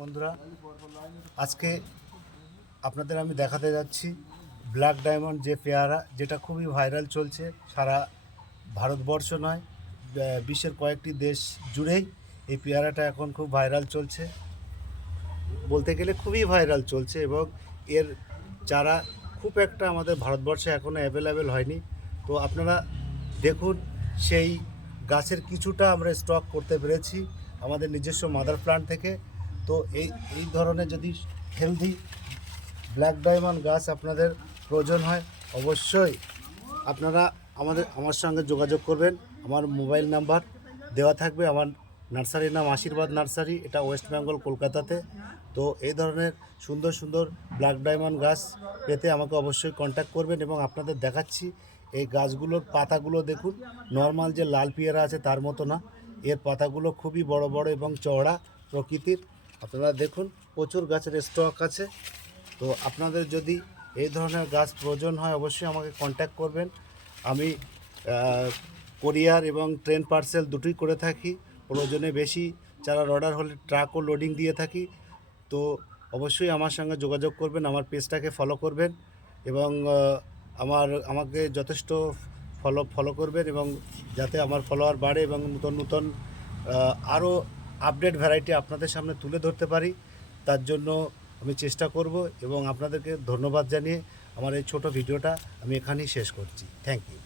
বন্ধুরা, আজকে আপনাদের আমি দেখাতে যাচ্ছি ব্ল্যাক ডায়মন্ড যে পেয়ারা, যেটা খুবই ভাইরাল চলছে সারা ভারতবর্ষ নয়, বিশ্বের কয়েকটি দেশ জুড়েই এই পেয়ারাটা এখন খুব ভাইরাল চলছে, বলতে গেলে খুবই ভাইরাল চলছে। এবং এর চারা খুব একটা আমাদের ভারতবর্ষে এখনও অ্যাভেলেবেল হয়নি। তো আপনারা দেখুন, সেই গাছের কিছুটা আমরা স্টক করতে পেরেছি আমাদের নিজস্ব মাদার প্ল্যান্ট থেকে। তো এই ধরনের যদি হেলদি ব্ল্যাক ডায়মন্ড গাছ আপনাদের প্রয়োজন হয়, অবশ্যই আপনারা আমার সঙ্গে যোগাযোগ করবেন। আমার মোবাইল নাম্বার দেওয়া থাকবে। আমার নার্সারির নাম আশীর্বাদ নার্সারি, এটা ওয়েস্ট বেঙ্গল, কলকাতাতে। তো এই ধরনের সুন্দর সুন্দর ব্ল্যাক ডায়মন্ড গাছ পেতে আমাকে অবশ্যই কন্ট্যাক্ট করবেন। এবং আপনাদের দেখাচ্ছি এই গাছগুলোর পাতাগুলো দেখুন, নর্মাল যে লাল পেয়ারা আছে তার মতো না, এর পাতাগুলো খুবই বড় বড় এবং চওড়া প্রকৃতির। আপনারা দেখুন, প্রচুর গাছের স্টক আছে। তো আপনাদের যদি এই ধরনের গাছ প্রয়োজন হয়, অবশ্যই আমাকে কন্ট্যাক্ট করবেন। আমি কোরিয়ার এবং ট্রেন পার্সেল দুটোই করে থাকি। প্রয়োজনে বেশি চারার অর্ডার হলে ট্রাকও লোডিং দিয়ে থাকি। তো অবশ্যই আমার সঙ্গে যোগাযোগ করবেন, আমার পেজটাকে ফলো করবেন এবং আমাকে যথেষ্ট ফলো করবেন, এবং যাতে আমার ফলোয়ার বাড়ে এবং নতুন নতুন আরও আপডেট ভ্যারাইটি আপনাদের সামনে তুলে ধরতে পারি, তার জন্য আমি চেষ্টা করব। এবং আপনাদেরকে ধন্যবাদ জানিয়ে আমার এই ছোট ভিডিওটা আমি এখানেই শেষ করছি। Thank you.